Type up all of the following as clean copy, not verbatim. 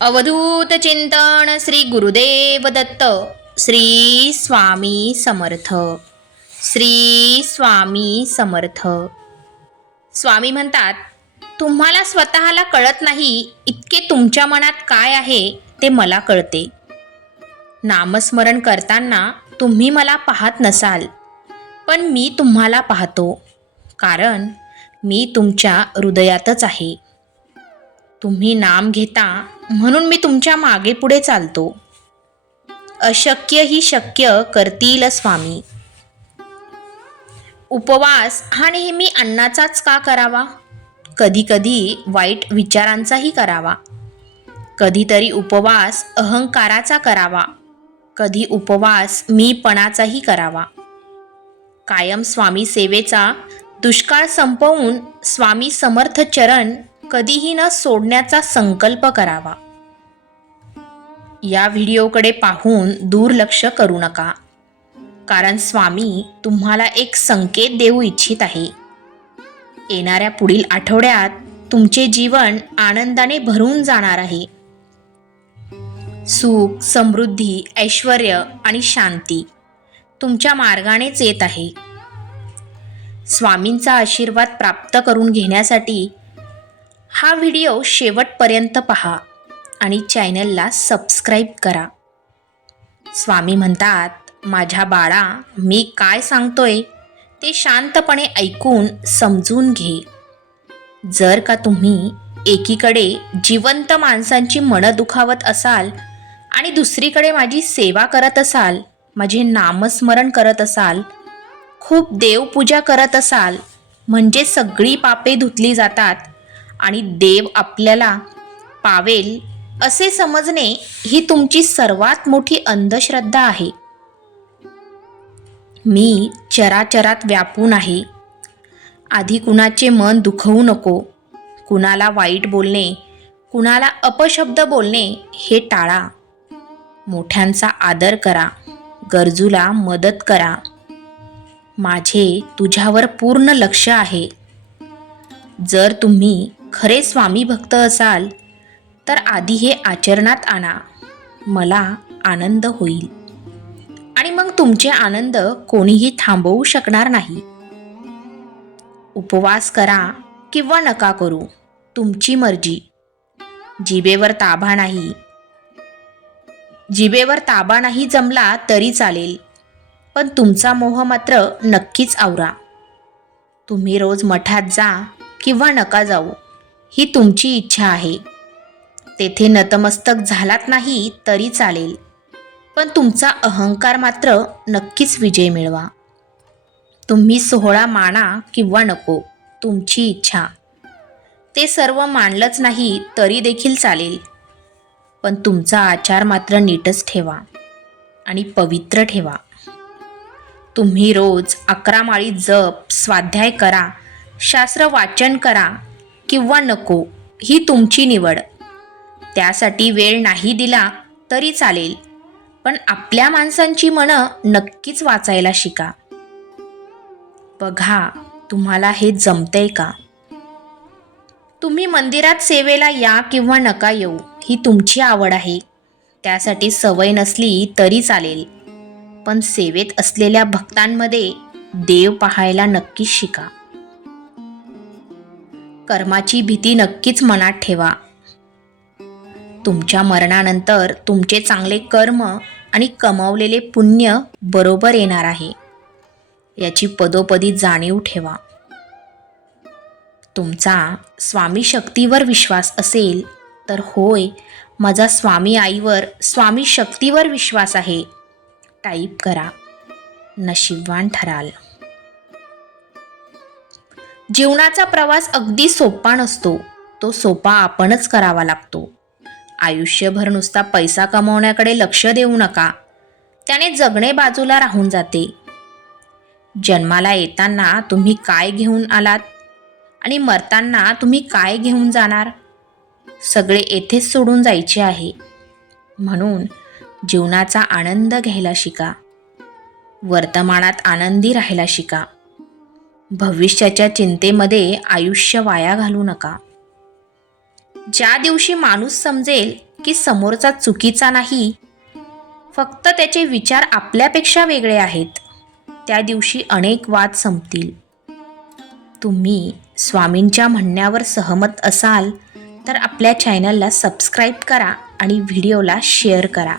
अवधूत चिंतन श्री गुरुदेव दत्त. श्री स्वामी समर्थ. श्री स्वामी समर्थ. स्वामी म्हणतात, तुम्हाला स्वतःला कळत नाही इतके तुमच्या मनात काय आहे ते मला कळते. नामस्मरण करताना तुम्ही मला पाहत नसाल, पण मी तुम्हाला पाहतो, कारण मी तुमच्या हृदयातच आहे. तुम्ही नाम घेता म्हणून मी तुमच्या मागे पुढे चालतो. अशक्य ही शक्य करतील स्वामी. उपवास हा नेहमी अन्नाचाच का करावा? कधी कधी वाईट विचारांचाही करावा. कधीतरी उपवास अहंकाराचा करावा. कधी उपवास मीपणाचाही करावा. कायम स्वामी सेवेचा दुष्काळ संपवून स्वामी समर्थ चरण कधीही न सोडण्याचा संकल्प करावा. या व्हिडिओकडे पाहून दुर्लक्ष करू नका, कारण स्वामी तुम्हाला एक संकेत देऊ इच्छित आहे. येणाऱ्या पुढील आठवड्यात तुमचे जीवन आनंदाने भरून जाणार आहे. सुख, समृद्धी, ऐश्वर्य आणि शांती तुमच्या मार्गानेच येत आहे. स्वामींचा आशीर्वाद प्राप्त करून घेण्यासाठी हा व्हिडिओ शेवटपर्यंत पहा आणि चॅनलला सबस्क्राईब करा. स्वामी म्हणतात, माझ्या बाळा, मी काय सांगतोय ते शांतपणे ऐकून समजून घे. जर का तुम्ही एकीकडे जिवंत माणसांची मनं दुखावत असाल आणि दुसरीकडे माझी सेवा करत असाल, माझे नामस्मरण करत असाल, खूप देवपूजा करत असाल, म्हणजे सगळी पापे धुतली जातात आणि देव आपल्याला पावेल असे समजणे ही तुमची सर्वात मोठी अंधश्रद्धा आहे. मी चराचरात व्यापून आहे. आधी कुणाचे मन दुखवू नको. कुणाला वाईट बोलणे, कुणाला अपशब्द बोलणे हे टाळा. मोठ्यांचा आदर करा. गरजूला मदत करा. माझे तुझ्यावर पूर्ण लक्ष आहे. जर तुम्ही खरे स्वामी भक्त असाल तर आधी हे आचरणात आणा. मला आनंद होईल आणि मग तुमचे आनंद कोणीही थांबवू शकणार नाही. उपवास करा किंवा नका करू, तुमची मर्जी. जिभेवर ताबा नाही जमला तरी चालेल, पण तुमचा मोह मात्र नक्कीच आवरा. तुम्ही रोज मठात जा किंवा नका जाऊ, ही तुमची इच्छा आहे. तेथे नतमस्तक झालात नाही तरी चालेल, पण तुमचा अहंकार मात्र नक्कीच विजय मिळवा. तुम्ही सोहळा माना किंवा नको, तुमची इच्छा. ते सर्व मानलंच नाही तरी देखील चालेल, पण तुमचा आचार मात्र नीटच ठेवा आणि पवित्र ठेवा. तुम्ही रोज 11 माळी जप, स्वाध्याय करा, शास्त्र वाचन करा किंवा नको, ही तुमची निवड. त्यासाठी वेळ नाही दिला तरी चालेल, पण आपल्या माणसांची मनं नक्कीच वाचायला शिका. बघा, तुम्हाला हे जमतंय का? तुम्ही मंदिरात सेवेला या किंवा नका येऊ, ही तुमची आवड आहे. त्यासाठी सवय नसली तरी चालेल, पण सेवेत असलेल्या भक्तांमध्ये देव पाहायला नक्कीच शिका. कर्माची भीती नक्कीच मनात ठेवा. तुमच्या मरणानंतर तुमचे चांगले कर्म आणि कमावलेले पुण्य बरोबर येणार आहे, याची पदोपदी जाणीव ठेवा. तुमचा स्वामी शक्तीवर विश्वास असेल तर होय, माझा स्वामी आईवर, स्वामी शक्तीवर विश्वास आहे टाईप करा. नशीबवान ठराल. जीवनाचा प्रवास अगदी सोपा नसतो. तो सोपा आपणच करावा लागतो. आयुष्यभर नुसता पैसा कमावण्याकडे लक्ष देऊ नका, त्याने जगणे बाजूला राहून जाते. जन्माला येताना तुम्ही काय घेऊन आलात आणि मरताना तुम्ही काय घेऊन जाणार, सगळे येथेच सोडून जायचे आहे. म्हणून जीवनाचा आनंद घ्यायला शिका. वर्तमानात आनंदी राहायला शिका. भविष्याच्या चिंतेमध्ये आयुष्य वाया घालू नका. ज्या दिवशी माणूस समजेल की समोरचा चुकीचा नाही, फक्त त्याचे विचार आपल्यापेक्षा वेगळे आहेत, त्या दिवशी अनेक वाद संपतील. तुम्ही स्वामींच्या म्हणण्यावर सहमत असाल तर आपल्या चॅनलला सबस्क्राईब करा आणि व्हिडिओला शेअर करा.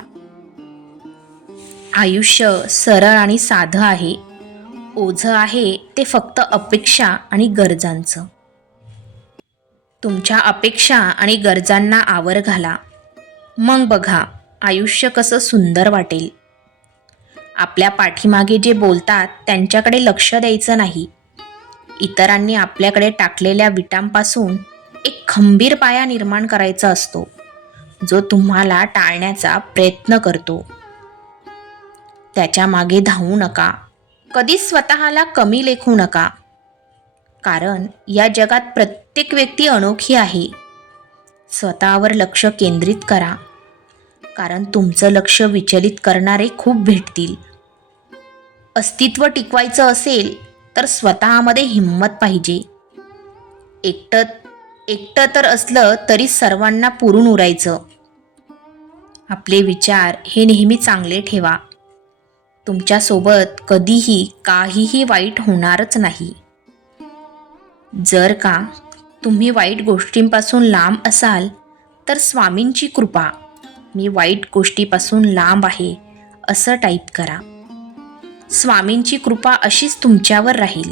आयुष्य सरळ आणि साधं आहे. ओझं आहे ते फक्त अपेक्षा आणि गरजांचं. तुमच्या अपेक्षा आणि गरजांना आवर घाला. मग बघा आयुष्य कसं सुंदर वाटेल. आपल्या पाठीमागे जे बोलतात त्यांच्याकडे लक्ष द्यायचं नाही. इतरांनी आपल्याकडे टाकलेल्या विटांपासून एक खंबीर पाया निर्माण करायचा असतो, जो तुम्हाला टाळण्याचा प्रयत्न करतो. त्याच्या मागे धावू नका. कधीच स्वतःला कमी लेखू नका. कारण या जगात प्रत्येक व्यक्ती अनोखी आहे. स्वतःवर लक्ष केंद्रित करा. कारण तुमचं लक्ष विचलित करणारे खूप भेटतील. अस्तित्व टिकवायचं असेल तर स्वतःमध्ये हिंमत पाहिजे. एकटं तर असलं तरी सर्वांना पुरून उरायचं. आपले विचार हे नेहमी चांगले ठेवा. तुमच्यासोबत कधीही काहीही वाईट होणारच नाही. जर का तुम्ही वाईट गोष्टींपासून लांब असाल तर स्वामींची कृपा, मी वाईट गोष्टीपासून लांब आहे असं टाईप करा. स्वामींची कृपा अशीच तुमच्यावर राहील.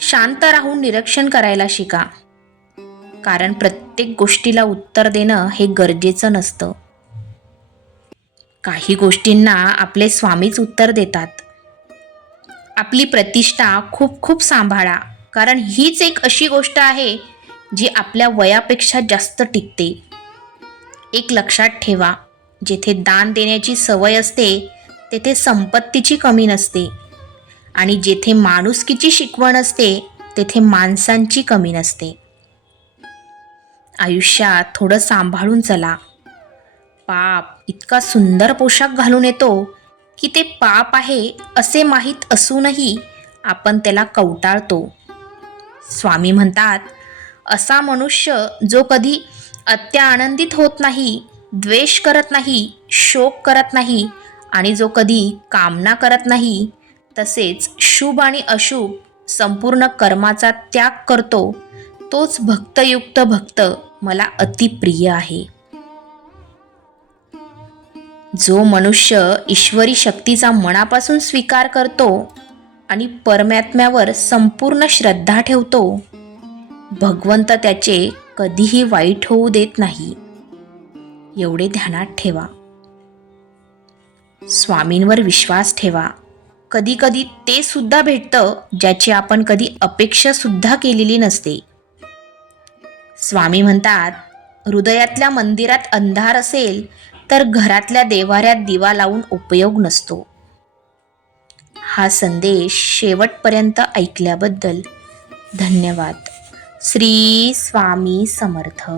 शांत राहून निरीक्षण करायला शिका. कारण प्रत्येक गोष्टीला उत्तर देणं हे गरजेचं नसतं. काही गोष्टींना आपले स्वामीच उत्तर देतात. आपली प्रतिष्ठा खूप खूप सांभाळा. कारण हीच एक अशी गोष्ट आहे जी आपल्या वयापेक्षा जास्त टिकते. एक लक्षात ठेवा, जेथे दान देण्याची सवय असते तेथे संपत्तीची कमी नसते. आणि जेथे माणुसकीची शिकवण असते तेथे माणसांची कमी नसते. आयुष्यात थोडं सांभाळून चला. पाप इतका सुंदर पोशाख घालून येतो की ते पाप आहे असे माहीत असूनही आपण त्याला कवटाळतो. स्वामी म्हणतात, असा मनुष्य जो कधी अत्यानंदित होत नाही, द्वेष करत नाही, शोक करत नाही आणि जो कधी कामना करत नाही, तसेच शुभ आणि अशुभ संपूर्ण कर्माचा त्याग करतो, तोच भक्तयुक्त भक्त मला अतिप्रिय आहे. जो मनुष्य ईश्वरी शक्तीचा मनापासून स्वीकार करतो आणि परमात्म्यावर संपूर्ण श्रद्धा ठेवतो, भगवंत त्याचे कधीही वाईट होऊ देत नाही. एवढे ध्यानात ठेवा. स्वामींवर विश्वास ठेवा. कधी कधी ते सुद्धा भेटतं ज्याची आपण कधी अपेक्षा सुद्धा केलेली नसते. स्वामी म्हणतात, हृदयातल्या मंदिरात अंधार असेल तर घरातल्या देव्हाऱ्यात दिवा लावून उपयोग नसतो. हा संदेश शेवटपर्यंत ऐकल्याबद्दल धन्यवाद. श्री स्वामी समर्थ.